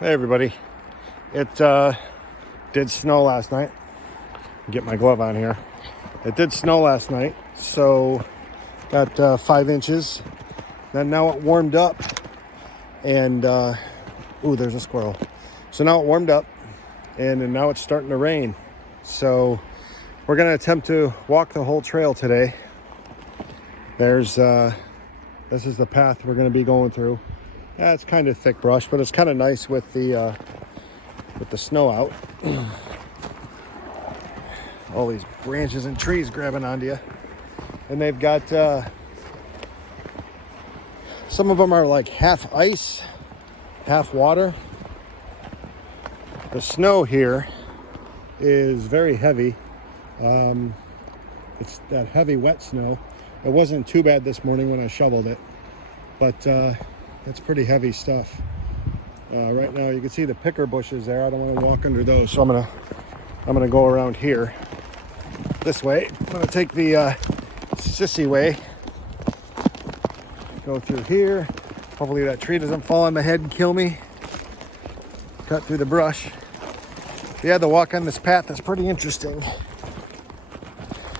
Hey everybody. It did snow last night. Get my glove on here. It did snow last night, so got 5 inches. Then now it warmed up, and ooh, there's a squirrel. So now it warmed up, and now it's starting to rain. So we're gonna attempt to walk the whole trail today. There's this is the path we're gonna be going through. Yeah, it's kind of thick brush, but it's kind of nice with the snow out. All these branches and trees grabbing onto you. And they've got, some of them are like half ice, half water. The snow here is very heavy. It's that heavy wet snow. It wasn't too bad this morning when I shoveled it, but it's pretty heavy stuff. Right now you can see the picker bushes there. I don't want to walk under those, so I'm gonna go around here this way. I'm gonna take the sissy way, go through here. Hopefully that tree doesn't fall on my head and kill me. Cut through the brush. Yeah, the walk on this path is pretty interesting.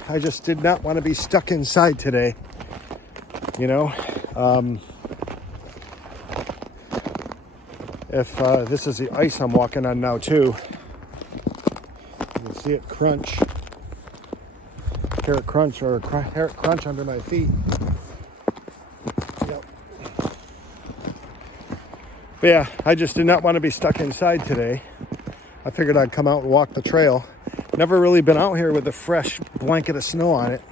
I just did not want to be stuck inside today, you know. If this is the ice I'm walking on now too, you can see it crunch, carrot crunch or carrot crunch under my feet. Yep. But yeah, I just did not want to be stuck inside today. I figured I'd come out and walk the trail. Never really been out here with a fresh blanket of snow on it.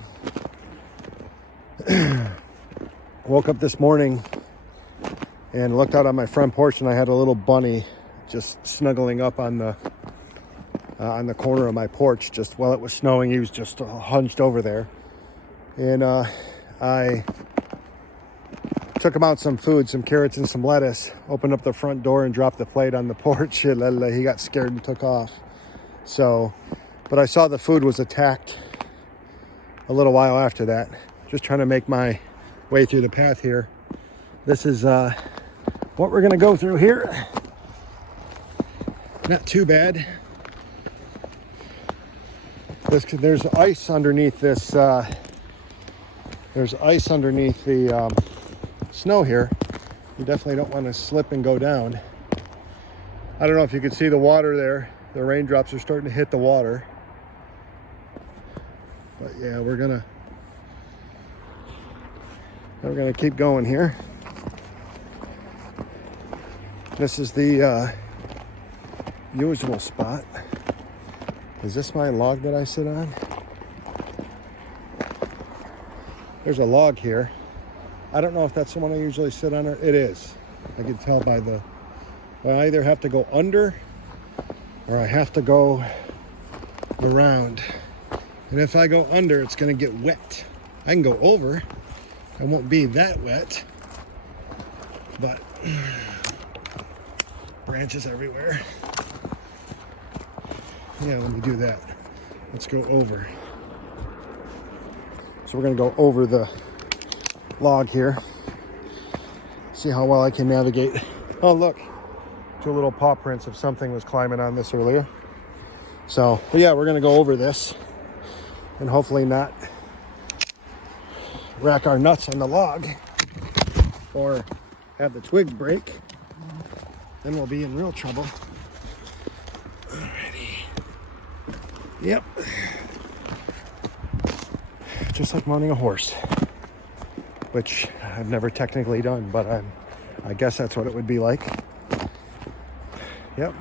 Woke up this morning and looked out on my front porch, and I had a little bunny just snuggling up on the corner of my porch just while it was snowing. He was just hunched over there, and I took him out some food, some carrots and some lettuce, opened up the front door and dropped the plate on the porch. He got scared and took off. So, but I saw the food was attacked a little while after that. Just trying to make my way through the path here. This is what we're gonna go through here. Not too bad. There's ice underneath this. There's ice underneath the snow here. You definitely don't want to slip and go down. I don't know if you can see the water there. The raindrops are starting to hit the water. But yeah, we're gonna keep going here. This is the usual spot. Is this my log that I sit on? There's a log here. I don't know if that's the one I usually sit on, or it is. I can tell by the, I either have to go under or I have to go around. And if I go under, it's gonna get wet. I can go over. I won't be that wet, but branches everywhere. Yeah, let me do that. Let's go over. So we're gonna go over the log here. See how well I can navigate. Oh look, 2 little paw prints of something was climbing on this earlier. So, but yeah, we're gonna go over this and hopefully not rack our nuts on the log or have the twig break. Then we'll be in real trouble. Alrighty. Yep. Just like mounting a horse, which I've never technically done, but I guess that's what it would be like. Yep.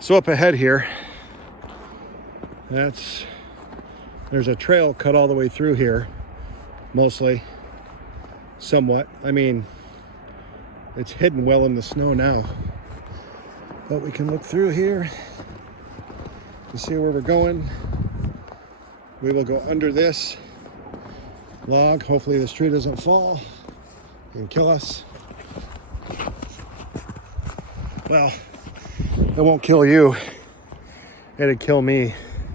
So up ahead here, there's a trail cut all the way through here, mostly, somewhat. I mean, it's hidden well in the snow now, but we can look through here to see where we're going. We will go under this log. Hopefully this tree doesn't fall and kill us. Well, it won't kill you. It'd kill me.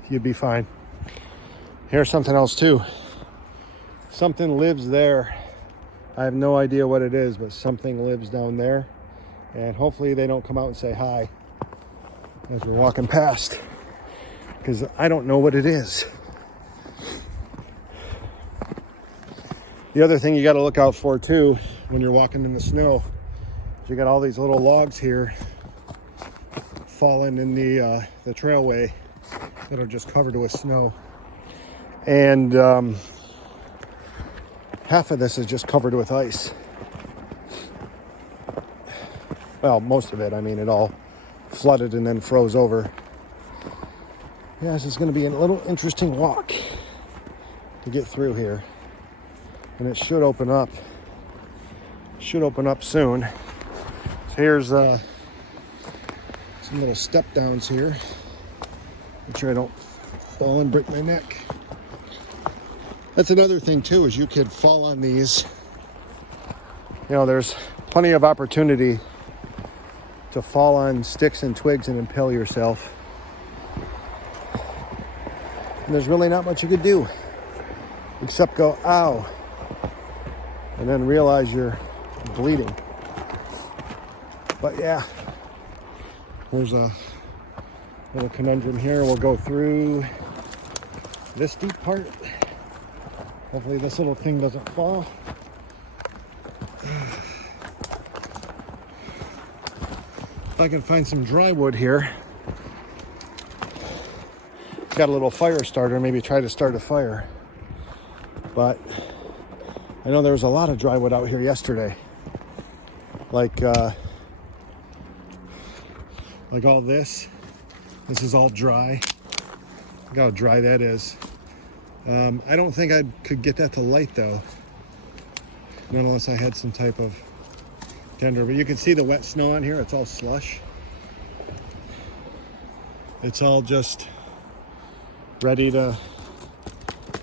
You'd be fine. Here's something else too. Something lives there. I have no idea what it is, but something lives down there. And hopefully they don't come out and say hi as we're walking past, because I don't know what it is. The other thing you got to look out for too when you're walking in the snow is you got all these little logs here falling in the trailway that are just covered with snow. And half of this is just covered with ice. Well, most of it. I mean, it all flooded and then froze over. Yeah, this is going to be a little interesting walk to get through here. And it should open up. Soon. So here's some little step downs here. Make sure I don't fall and break my neck. That's another thing too, is you could fall on these. You know, there's plenty of opportunity to fall on sticks and twigs and impale yourself. And there's really not much you could do except go, ow, and then realize you're bleeding. But yeah, there's a little conundrum here. We'll go through this deep part. Hopefully this little thing doesn't fall. If I can find some dry wood here. Got a little fire starter, maybe try to start a fire. But I know there was a lot of dry wood out here yesterday. Like all this. This is all dry. Look how dry that is. I don't think I could get that to light though. Not unless I had some type of tender. But you can see the wet snow on here. It's all slush. It's all just ready to...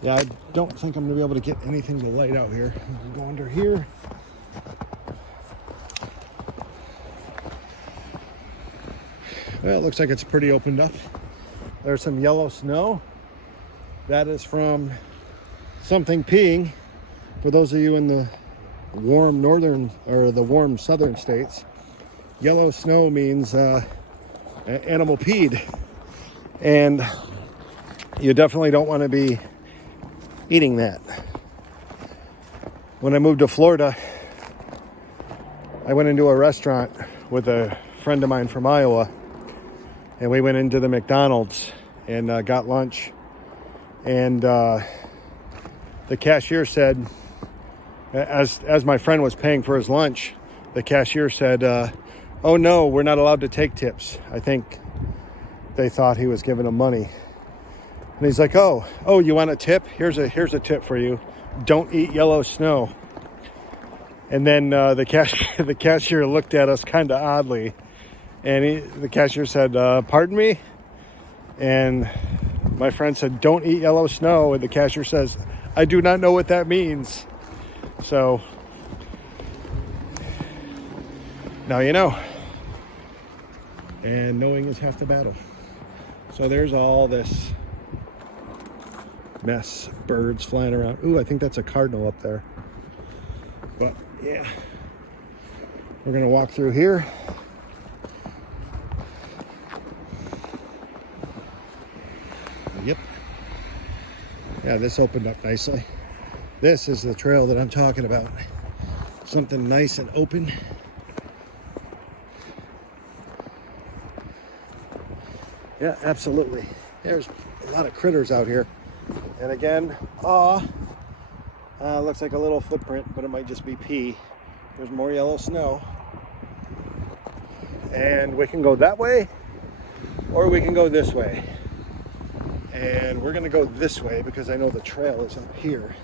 Yeah, I don't think I'm going to be able to get anything to light out here. I'm going to go under here. Well, it looks like it's pretty opened up. There's some yellow snow. That is from something peeing. For those of you in the warm northern or the warm southern states, yellow snow means animal peed. And you definitely don't want to be eating that. When I moved to Florida, I went into a restaurant with a friend of mine from Iowa, and we went into the McDonald's and got lunch. And the cashier said, as my friend was paying for his lunch, the cashier said, "Oh no, we're not allowed to take tips." I think they thought he was giving them money. And he's like, oh, you want a tip? Here's a tip for you. Don't eat yellow snow. And then the cashier looked at us kind of oddly. And the cashier said, pardon me? And my friend said, don't eat yellow snow. And the cashier says, I do not know what that means. So now you know. And knowing is half the battle. So there's all this mess, birds flying around. Ooh, I think that's a cardinal up there. But yeah, we're gonna walk through here. Yep. Yeah, this opened up nicely. This is the trail that I'm talking about. Something nice and open. Yeah, absolutely. There's a lot of critters out here. And again, looks like a little footprint, but it might just be pee. There's more yellow snow. And we can go that way, or we can go this way. And we're gonna go this way because I know the trail is up here.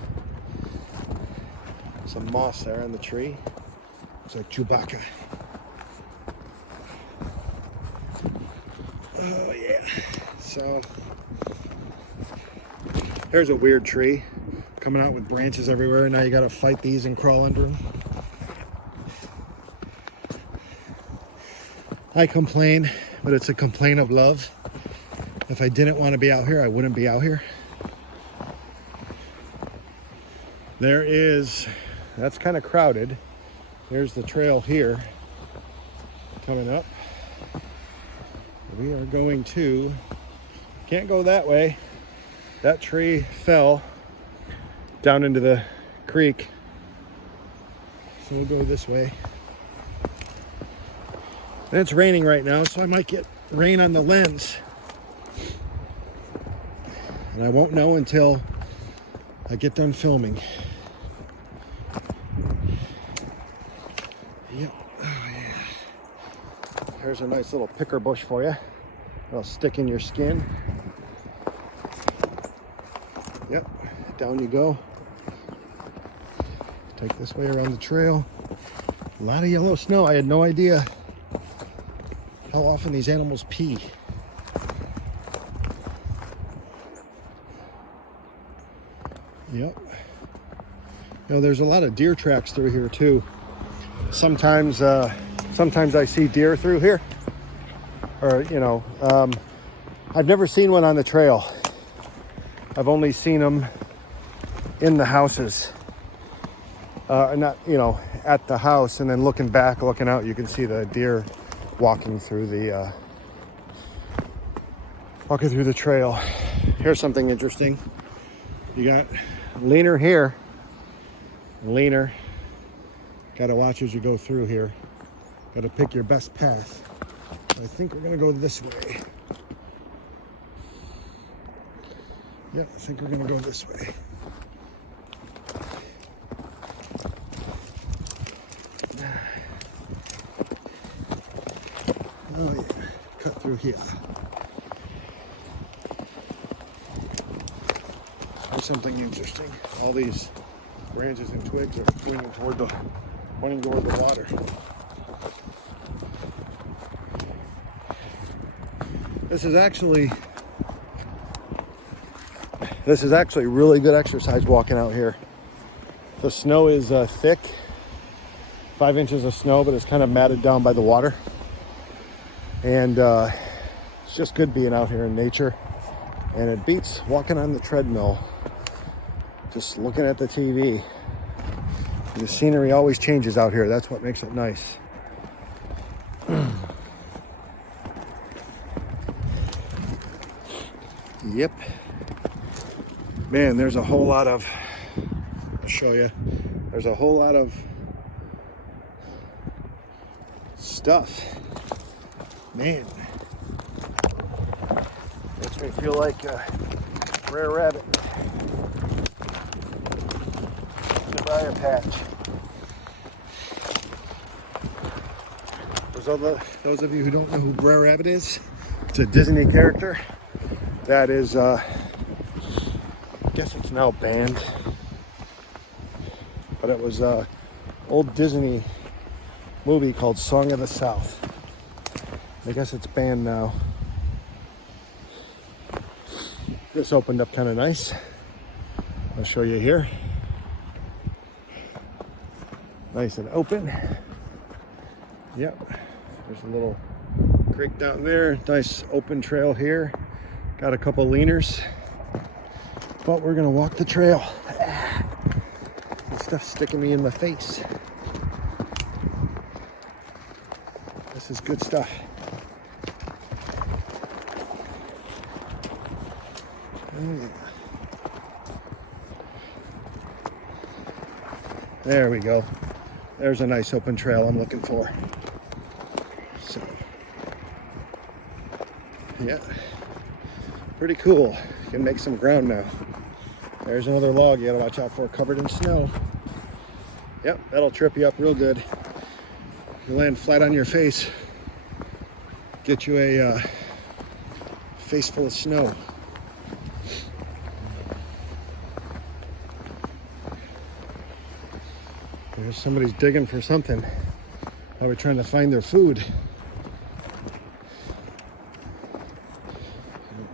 Some moss there on the tree. Looks like Chewbacca. Oh yeah. So there's a weird tree coming out with branches everywhere. Now you gotta fight these and crawl under them. I complain, but it's a complaint of love. If I didn't want to be out here, I wouldn't be out here. That's kind of crowded. There's the trail here. coming up. We are going to, can't go that way. That tree fell down into the creek. So we'll go this way. And it's raining right now, so I might get rain on the lens. And I won't know until I get done filming. Yep. Oh, yeah. Here's a nice little picker bush for you. It'll stick in your skin. Yep. Down you go. Take this way around the trail. A lot of yellow snow. I had no idea how often these animals pee. Yep. You know, there's a lot of deer tracks through here too. Sometimes I see deer through here. Or, you know, I've never seen one on the trail. I've only seen them in the houses. Not, you know, at the house, and then looking back, looking out, you can see the deer walking through the trail. Here's something interesting. You got leaner here. Leaner. Got to watch as you go through here. Got to pick your best path. I think we're going to go this way. Yeah, I think we're going to go this way. Oh yeah, cut through here. There's something interesting. All these branches and twigs are pointing toward the water. This is actually really good exercise walking out here. The snow is thick, 5 inches of snow, but it's kind of matted down by the water. And it's just good being out here in nature. And it beats walking on the treadmill, just looking at the TV. The scenery always changes out here. That's what makes it nice. Yep. Man, there's a whole lot of, I'll show you. There's a whole lot of stuff. Man. Makes me feel like a rare rabbit. The briar patch. Those of you who don't know who Brer Rabbit is, it's a Disney character that is, I guess it's now banned, but it was an old Disney movie called Song of the South. I guess it's banned now. This opened up kind of nice. I'll show you here. Nice and open. Yep. There's a little creek down there. Nice open trail here. Got a couple leaners. But we're gonna walk the trail. This stuff's sticking me in my face. This is good stuff. There we go. There's a nice open trail I'm looking for. So, yeah, pretty cool. You can make some ground now. There's another log you gotta watch out for, covered in snow. Yep, that'll trip you up real good. You land flat on your face, get you a face full of snow. There's somebody's digging for something. Probably trying to find their food.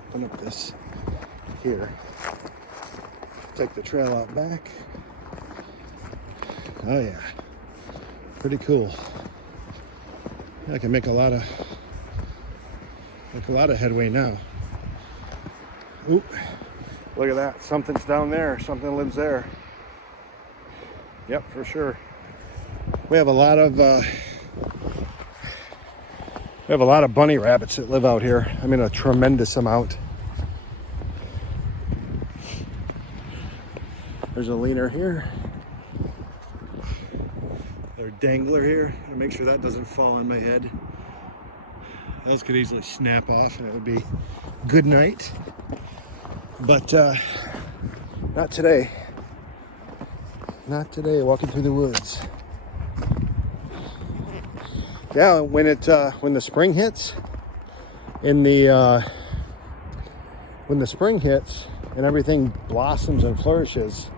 Open up this here. Take the trail out back. Oh yeah, pretty cool. I can make a lot of headway now. Oop, look at that. Something's down there. Something lives there. Yep, for sure. We have a lot of We have a lot of bunny rabbits that live out here. I mean, a tremendous amount. There's a leaner here. There's a dangler here. I'll make sure that doesn't fall on my head. Those could easily snap off and it would be good night. But not today. Not today, walking through the woods. Yeah, when the spring hits, when the spring hits and everything blossoms and flourishes,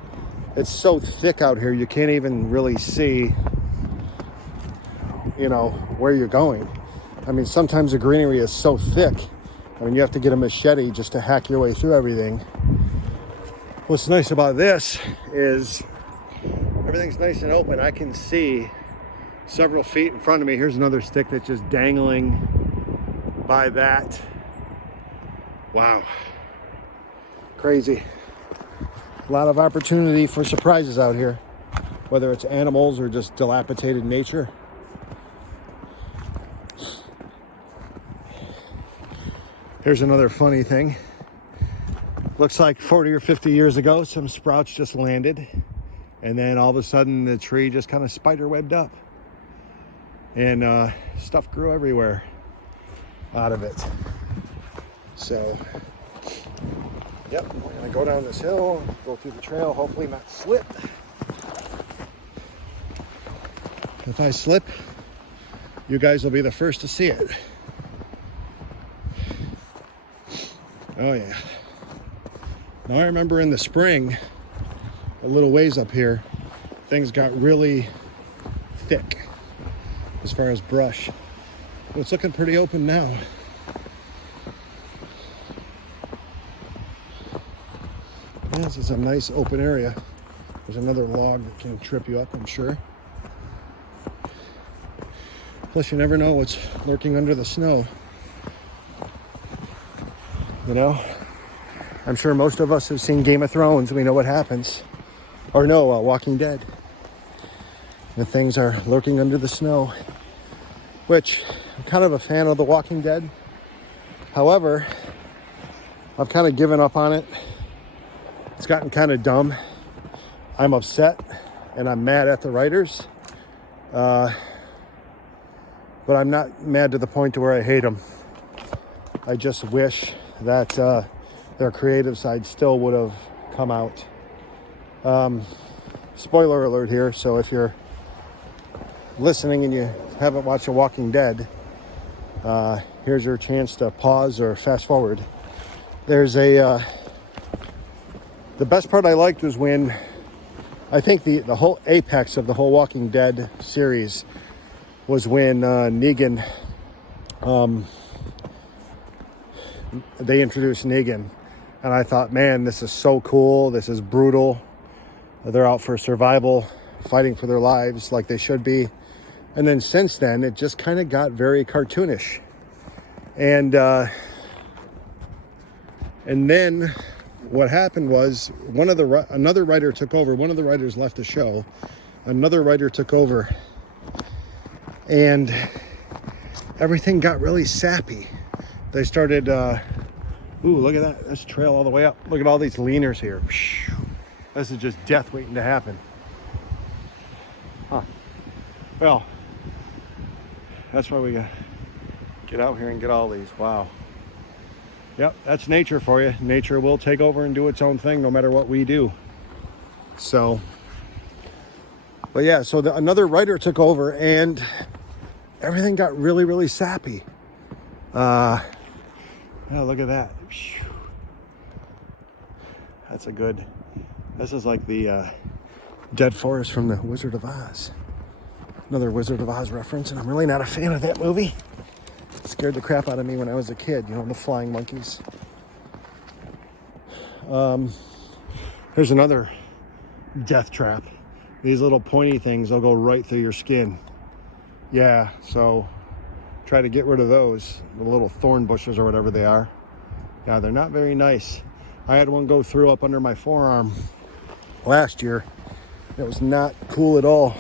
it's so thick out here you can't even really see, where you're going. I mean, sometimes the greenery is so thick, I mean, you have to get a machete just to hack your way through everything. What's nice about this is everything's nice and open. I can see several feet in front of me. Here's another stick that's just dangling by that. Wow. Crazy. A lot of opportunity for surprises out here, whether it's animals or just dilapidated nature. Here's another funny thing. Looks like 40 or 50 years ago, some sprouts just landed, and then all of a sudden the tree just kind of spider webbed up, and stuff grew everywhere out of it. So, yep, we're gonna go down this hill, go through the trail, hopefully not slip. If I slip, you guys will be the first to see it. Oh yeah. Now I remember in the spring, a little ways up here, things got really thick as far as brush. Well, it's looking pretty open now. Yeah, this is a nice open area. There's another log that can trip you up, I'm sure. Plus, you never know what's lurking under the snow. I'm sure most of us have seen Game of Thrones. We know what happens. Or no, Walking Dead. The things are lurking under the snow. Which, I'm kind of a fan of The Walking Dead. However, I've kind of given up on it. It's gotten kind of dumb. I'm upset and I'm mad at the writers. But I'm not mad to the point to where I hate them. I just wish that their creative side still would have come out. Spoiler alert here, so if you're listening and you haven't watched The Walking Dead, here's your chance to pause or fast forward. There's the best part I liked was when, I think the whole apex of the whole Walking Dead series was when Negan, they introduced Negan, and I thought, man, this is so cool. This is brutal. They're out for survival, fighting for their lives like they should be. And then since then, it just kind of got very cartoonish. And then what happened was another writer took over. One of the writers left the show. Another writer took over, and everything got really sappy. They started, ooh, look at that. That's a trail all the way up. Look at all these leaners here. This is just death waiting to happen. Huh. Well, that's why we gotta get out here and get all these. Wow. Yep, that's nature for you. Nature will take over and do its own thing no matter what we do. So, but yeah, so another writer took over and everything got really, really sappy. Oh, look at that. That's a good, this is like the dead forest from the Wizard of Oz. Another Wizard of Oz reference, and I'm really not a fan of that movie. It scared the crap out of me when I was a kid, the flying monkeys. Here's another death trap. These little pointy things, they'll go right through your skin. Yeah, so try to get rid of those, the little thorn bushes or whatever they are. Yeah, they're not very nice. I had one go through up under my forearm last year. It was not cool at all.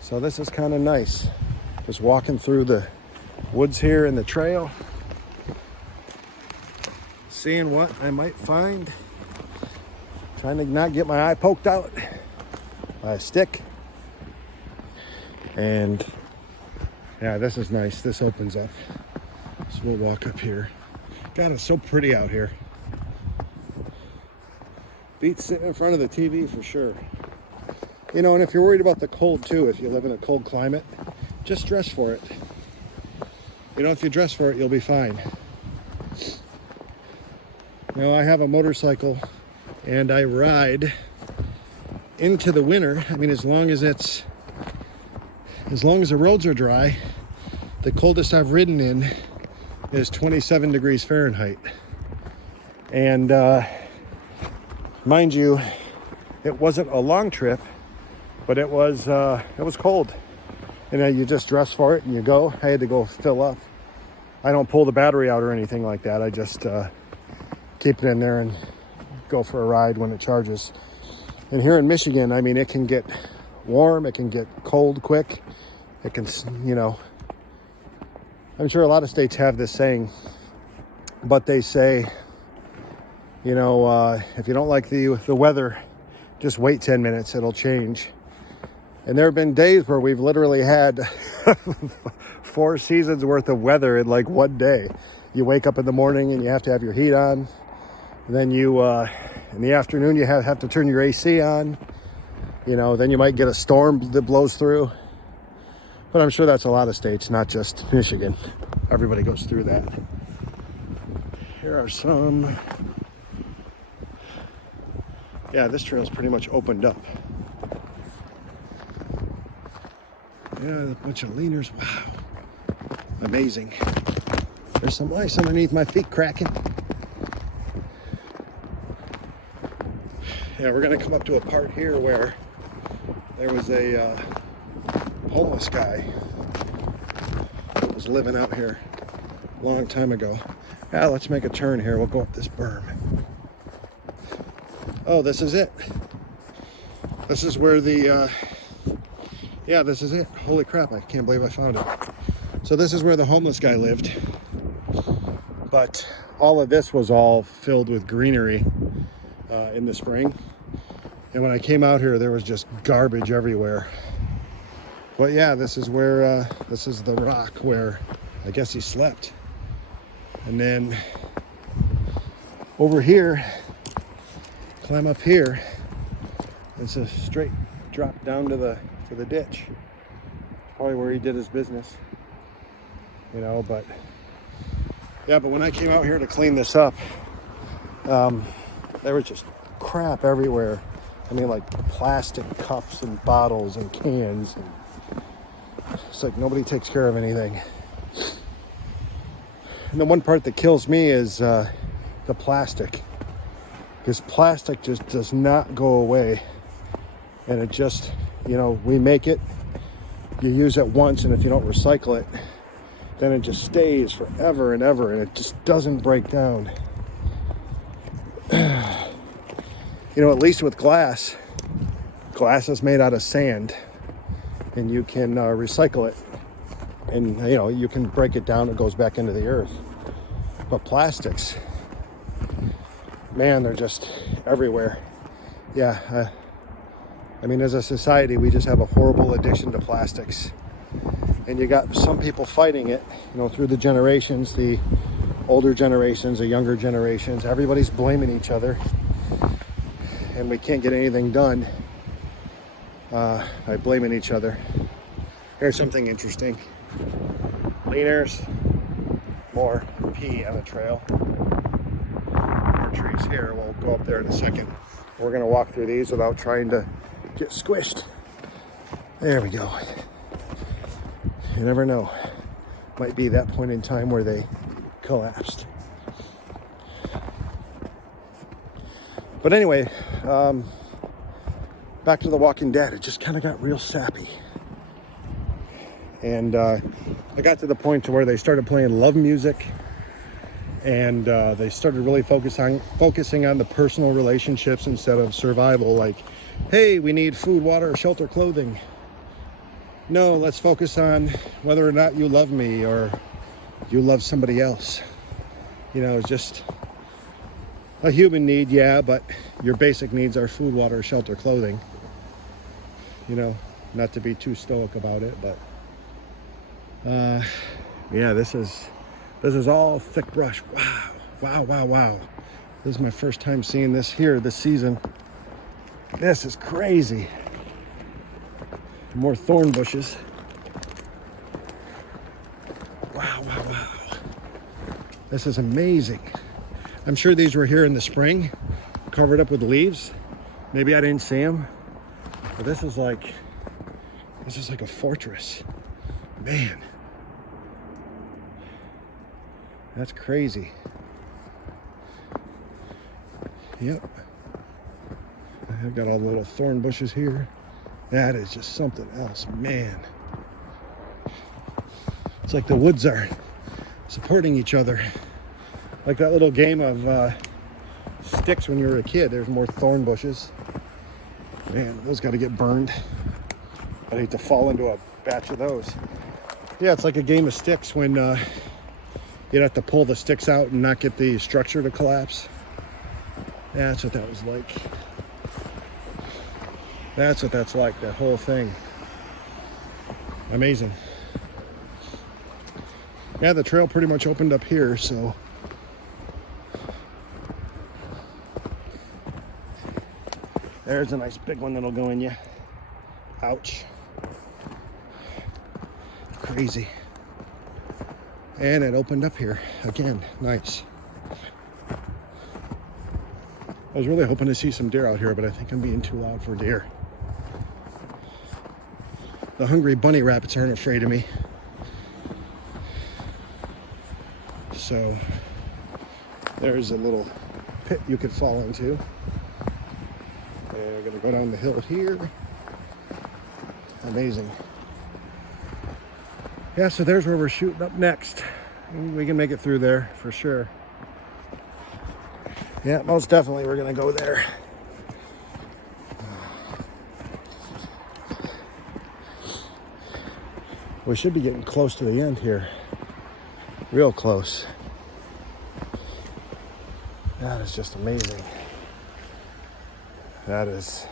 So this is kind of nice. Just walking through the woods here in the trail, seeing what I might find, trying to not get my eye poked out by a stick. And yeah, this is nice. This opens up. So we'll walk up here. God, it's so pretty out here. Beats sitting in front of the TV for sure. You know, and if you're worried about the cold too, if you live in a cold climate, just dress for it. You know, if you dress for it, you'll be fine. You know, I have a motorcycle and I ride into the winter. I mean, as long as the roads are dry, the coldest I've ridden in is 27 degrees Fahrenheit. And mind you, it wasn't a long trip, but it was cold. And you just dress for it and you go. I had to go fill up. I don't pull the battery out or anything like that. I just keep it in there and go for a ride when it charges. And here in Michigan, I mean, it can get warm, it can get cold quick. It can, you know, I'm sure a lot of states have this saying, but they say, you know, if you don't like the weather, just wait 10 minutes, it'll change. And there have been days where we've literally had 4 seasons worth of weather in like one day. You wake up in the morning and you have to have your heat on. And then you, in the afternoon, you have to turn your AC on. You know, then you might get a storm that blows through. But I'm sure that's a lot of states, not just Michigan. Everybody goes through that. Here are some. Yeah, this trail's pretty much opened up. Yeah, a bunch of leaners. Wow. Amazing. There's some ice underneath my feet cracking. Yeah, we're going to come up to a part here where there was a homeless guy that was living out here a long time ago. Yeah, let's make a turn here. We'll go up this berm. Oh, this is it. This is where the, yeah, this is it. Holy crap, I can't believe I found it. So this is where the homeless guy lived. But all of this was all filled with greenery in the spring. And when I came out here, there was just garbage everywhere. But yeah, this is where, this is the rock where I guess he slept. And then over here, climb up here, it's a straight drop down to the ditch. Probably where he did his business, you know. But yeah, but when I came out here to clean this up, there was just crap everywhere. I mean, like plastic cups and bottles and cans. And it's like nobody takes care of anything. And the one part that kills me is the plastic. Because plastic just does not go away. And it just, you know, we make it, you use it once, and if you don't recycle it, then it just stays forever and ever, and it just doesn't break down. You know, at least with glass is made out of sand, and you can recycle it, and, you know, you can break it down, it goes back into the earth. But plastics, man, they're just everywhere. Yeah, I mean, as a society, we just have a horrible addiction to plastics. And you got some people fighting it, you know, through the generations, the older generations, the younger generations. Everybody's blaming each other. And we can't get anything done by blaming each other. Here's something interesting. Leaners, more pee on the trail. More trees here. We'll go up there in a second. We're going to walk through these without trying to get squished. There we go. You never know. Might be that point in time where they collapsed. But anyway, back to The Walking Dead. It just kind of got real sappy. And I got to the point to where they started playing love music, and they started really focusing on the personal relationships instead of survival. Like, hey, we need food, water, shelter, clothing. No, let's focus on whether or not you love me or you love somebody else. You know, it's just a human need, yeah, but your basic needs are food, water, shelter, clothing. You know, not to be too stoic about it, but yeah, this is all thick brush. Wow. This is my first time seeing this here this season. This is crazy. More thorn bushes. Wow. This is amazing. I'm sure these were here in the spring, covered up with leaves. Maybe I didn't see them, but this is like a fortress. Man, that's crazy. Yep. I've got all the little thorn bushes here. That is just something else, man. It's like the woods are supporting each other. Like that little game of sticks when you were a kid. There's more thorn bushes. Man, those got to get burned. I'd hate to fall into a batch of those. Yeah, it's like a game of sticks when you'd have to pull the sticks out and not get the structure to collapse. That's what that was like. That's what that's like, that whole thing. Amazing. Yeah, the trail pretty much opened up here, so. There's a nice big one that'll go in you. Ouch. Crazy. And it opened up here again. Nice. I was really hoping to see some deer out here, but I think I'm being too loud for deer. The hungry bunny rabbits aren't afraid of me. So there's a little pit you could fall into. And we're gonna go down the hill here. Amazing. Yeah, so there's where we're shooting up next. We can make it through there for sure. Yeah, most definitely we're gonna go there. We should be getting close to the end here. Real close. That is just amazing. That is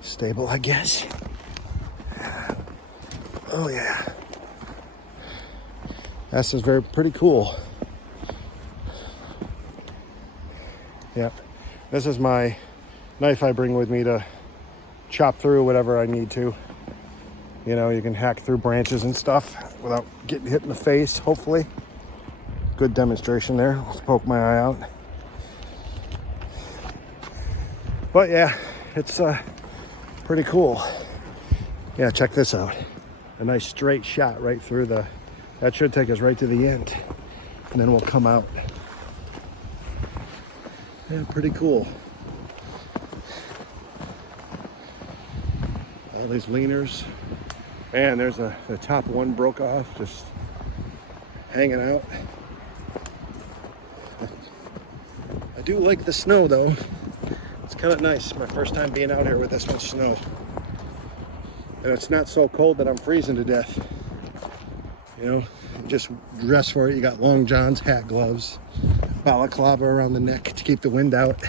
stable, I guess. Oh yeah. This is pretty cool. Yep. This is my knife I bring with me to chop through whatever I need to. You know, you can hack through branches and stuff without getting hit in the face, hopefully. Good demonstration there. Let's poke my eye out. But yeah, it's pretty cool. Yeah, check this out. A nice straight shot right through that should take us right to the end. And then we'll come out. Yeah, pretty cool. All these leaners. Man, there's the top one broke off, just hanging out. I do like the snow though. It's kind of nice. My first time being out here with this much snow. And it's not so cold that I'm freezing to death. You know, just dress for it. You got long johns, hat, gloves, balaclava around the neck to keep the wind out.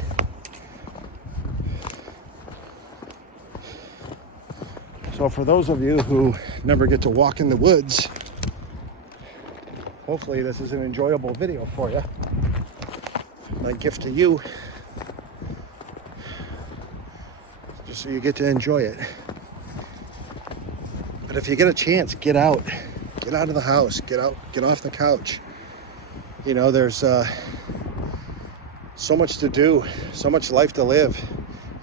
So for those of you who never get to walk in the woods, hopefully this is an enjoyable video for you. My gift to you, just so you get to enjoy it. But if you get a chance, get out. Get out of the house. Get out. Get off the couch. You know, there's so much to do, so much life to live.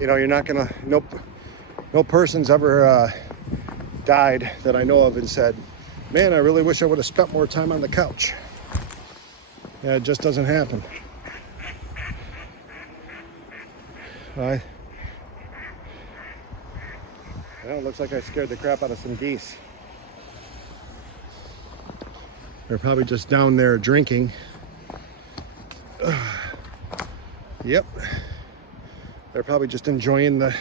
You know, you're not gonna. No person's ever died that I know of and said, "Man, I really wish I would have spent more time on the couch." Yeah, it just doesn't happen. Well, it looks like I scared the crap out of some geese. They're probably just down there drinking. Yep. They're probably just enjoying the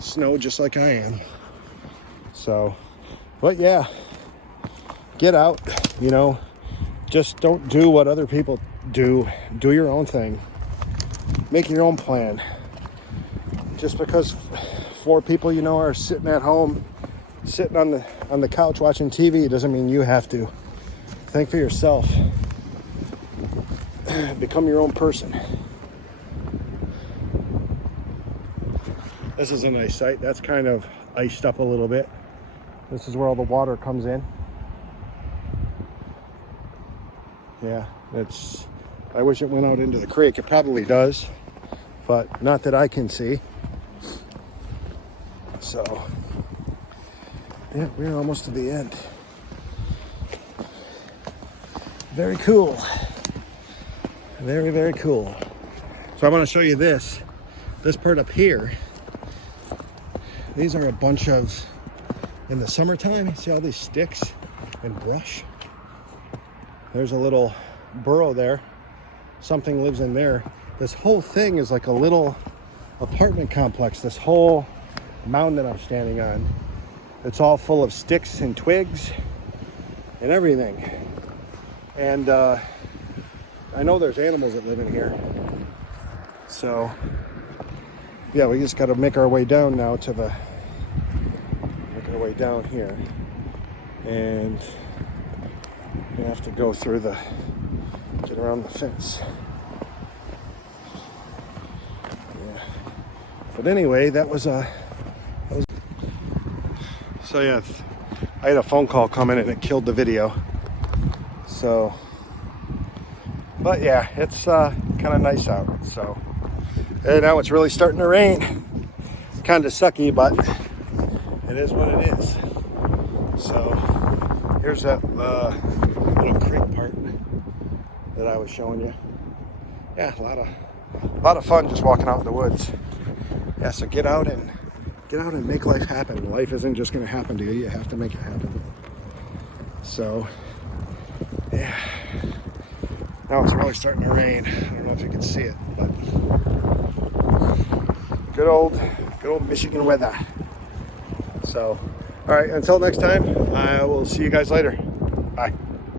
snow just like I am. So But yeah, get out, you know, just don't do what other people do. Do your own thing. Make your own plan. Just because 4 people you know are sitting at home, sitting on the couch watching TV, doesn't mean you have to. Think for yourself. Become your own person. This is a nice site. That's kind of iced up a little bit. This is where all the water comes in. Yeah, I wish it went out into the creek. It probably does, but not that I can see. So, yeah, we're almost to the end. Very cool. Very, very cool. So I want to show you this part up here. These are a bunch of, in the summertime, you see all these sticks and brush? There's a little burrow there. Something lives in there. This whole thing is like a little apartment complex. This whole mound that I'm standing on. It's all full of sticks and twigs and everything. And I know there's animals that live in here. So, yeah, we just got to make our way down now to make our way down here. And we have to go through get around the fence. Yeah. But anyway, so yeah, I had a phone call come in and it killed the video. So, but yeah, it's kind of nice out. So, and now it's really starting to rain. It's kind of sucky, but it is what it is. So, here's that little creek part that I was showing you. Yeah, a lot of fun just walking out in the woods. Yeah, so get out and make life happen. Life isn't just going to happen to you. You have to make it happen. So, yeah. Now it's really starting to rain. I don't know if you can see it, but good old Michigan weather. So, all right, until next time, I will see you guys later.